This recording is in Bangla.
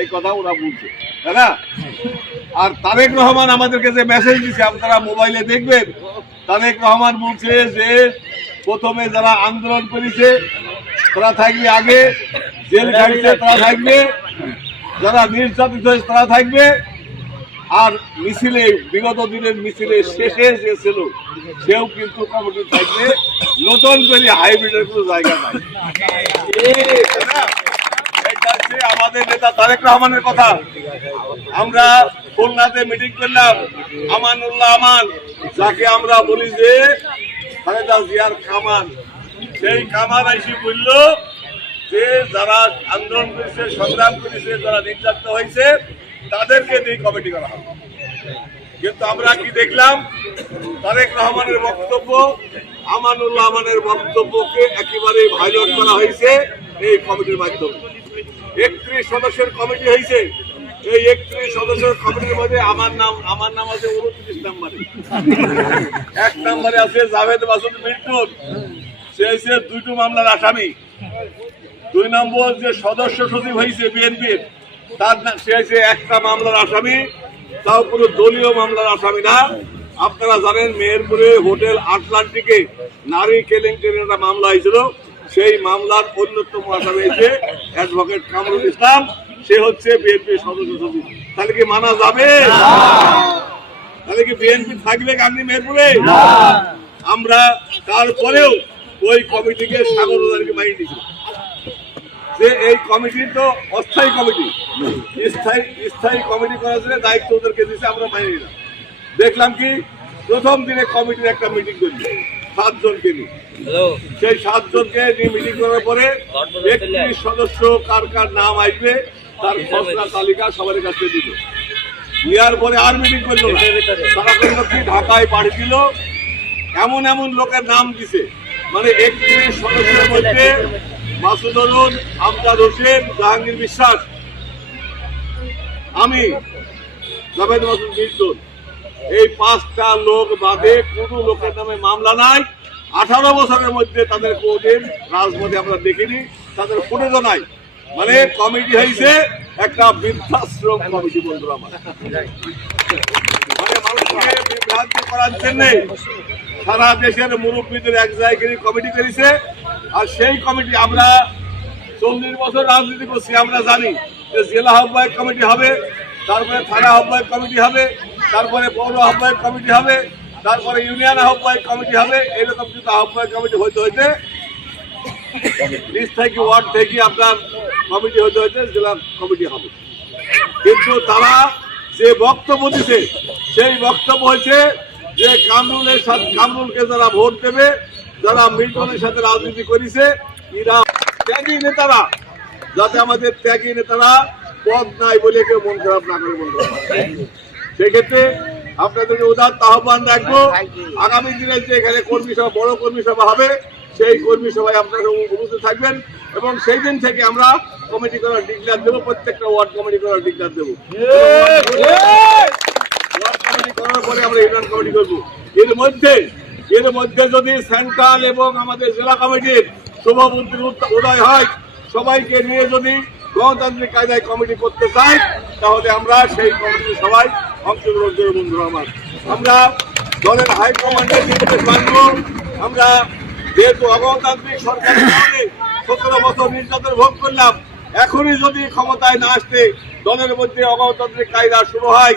এই কথা ওরা বলছে তাই না? আর তারেক রহমান আমাদেরকে যে মেসেজ দিচ্ছে আপনারা মোবাইলে দেখবেন, তারেক রহমান বলছে যে প্রথমে যারা আন্দোলন করেছে, তারা থাকবে আগে, জেল খাটিছে তারা থাকবে, যারা নির্যাতিত হয়েছে, তারা থাকবে। আর মিছিলে, বিগত দিনের মিছিলে শেষে যে ছিল, সেও কিন্তু কমিটি থাকবে। নতুন করে হাইব্রিডের কোনো জায়গা নাই? এটা আমাদের নেতা তারেক রহমানের কথা। আমরা খুলনাতে মিটিং করলাম, আমানুল্লাহ আমান, যাকে আমরা বলি যে খালেদা জিয়ার কামান সেই কামান আইসি বলল যে যারা আন্দোলন করেছে, সংগ্রাম করেছে, যারা নির্যাতিত হয়েছে, তাদেরকে দিয়ে কমিটি করা হবে। কিন্তু আমরা কি দেখলাম? তারেক রহমানের বক্তব্য, আমানুল্লাহ আমানের বক্তব্যকে একেবারে ভাইলট করা হয়েছে এই কমিটির মাধ্যমে। একত্রিশ সদস্যের কমিটি হয়েছে এই একত্রিশ সদস্যের কমিটির মধ্যে আমার নাম আমার নাম আছে উনত্রিশ নম্বরে। এক নম্বরে আছে জাভেদ মাসুদ মিন্টুন সে হচ্ছে দুইটো মামলার আসামি। দুই নম্বর যে সদস্য সচিব হয়েছে বিএনপির, তার সে হচ্ছে একটা মামলার আসামি, তাও কোনো দলীয় মামলার আসামি না। আপনারা জানেন মেহেরপুরে হোটেল আটলান্টিকে নারী কেলেঙ্কারির একটা মামলা হয়েছিল সেই মামলার অন্যতম আসামি হয়েছে অ্যাডভোকেট কামরুল ইসলাম, সে হচ্ছে বিএনপি সদস্য সচিব। তাহলে কি মানা যাবে? তাহলে কি বিএনপি থাকবে গান্ধী মেহেরপুরে? আমরা তারপরেও ওই কমিটিকে সাগর ওদেরকে মাইনে দিয়েছিলাম যে এই কমিটি তো অস্থায়ী কমিটি। স্থায়ী স্থায়ী কমিটি করার জন্য দায়িত্ব ওদেরকে দিয়েছে আমরা মাইনে নিলাম। দেখলাম কি প্রথম দিনে কমিটির একটা মিটিং করলি সাতজনকে নিয়ে সেই সাতজনকে নিয়ে মিটিং করার পরে একত্রিশ সদস্য কার কার নাম আসবে তার খসড়া তালিকা সবার কাছে দিল নেওয়ার পরে আর মিটিং করল না। তারা করল কি ঢাকায় পাড়ি দিল? এমন এমন লোকের নাম দিছে। মানে একত্রিশ সদস্যের মধ্যে মাসুদ অরুণ আমজাদ হোসেন জাহাঙ্গীর বিশ্বাস। আমি জাভেদ মাসুদ মিল্টন এই পাঁচটা লোক বাদে কোনো লোকের নামে মামলা নাই। আঠারো বছরের মধ্যে তাদের কোনদিন রাজপথে আমরা দেখিনি, তাদের ফুটেজও নাই। মানে কমিটি হয়েছে একটা বৃদ্ধাশ্রম কমিটি বন্ধুরা আমার। মানে মানুষকে বিভ্রান্তি করার জন্য সারা দেশের মুরব্বীদের এক জায়গায় কমিটি করেছে। আর সেই কমিটি আমরা চল্লিশ বছর রাজনীতি করছি, আমরা জানি যে জেলা আহ্বায়ক কমিটি হবে, তারপরে থানা আহ্বায়ক কমিটি হবে তারপরে পৌর আহ্বায়ক কমিটি হবে, তারপরে ইউনিয়ন আহ্বায়ক কমিটি হবে, এরকম কিন্তু আহ্বায়ক কমিটি হইতে হইতে নিজ থেকে ওয়ার্ড থেকে আপনার কমিটি হইতে হইতে জেলা কমিটি হবে। কিন্তু তারা যে বক্তব্য দিছে, সেই বক্তব্য হয়েছে যে কামরুলের সাথে কামরুলকে যারা ভোট দেবে, যারা মিল্টনের সাথে রাজনীতি করেছে, এরা ত্যাগী নেতারা। যাতে আমাদের ত্যাগী নেতারা পদ নাই বলে কেউ মন খারাপ না করে বলতে সেক্ষেত্রে আপনাদেরকে উদার আহ্বান রাখব। আগামী দিনে যে এখানে কর্মী সভা, বড় কর্মী সভা হবে, সেই কর্মী সভায় আপনারা উপস্থিত থাকবেন এবং সেই দিন থেকে আমরা কমিটি করার ডিক্লার দেবো, প্রত্যেকটা ওয়ার্ড কমিটি করার ডিক্লার দেবো। ওয়ার্ড কমিটি করার পরে আমরা ইউনিয়ন কমিটি করব। এর মধ্যে এর মধ্যে যদি সেন্ট্রাল এবং আমাদের জেলা কমিটির উদ- উদয় হয়, সবাইকে নিয়ে যদি গণতান্ত্রিক কায়দায় কমিটি করতে চাই তাহলে আমরা সেই কমিটি সবাই অংশগ্রহণ করব বন্ধুরা আমার। আমরা দলের হাইকমান্ডের নির্দেশ মানব আমরা যেহেতু অগণতান্ত্রিক সরকারের সতেরো বছর নির্যাতন ভোগ করলাম, এখনই যদি ক্ষমতায় না আসতে দলের মধ্যে অগণতান্ত্রিক কায়দা শুরু হয়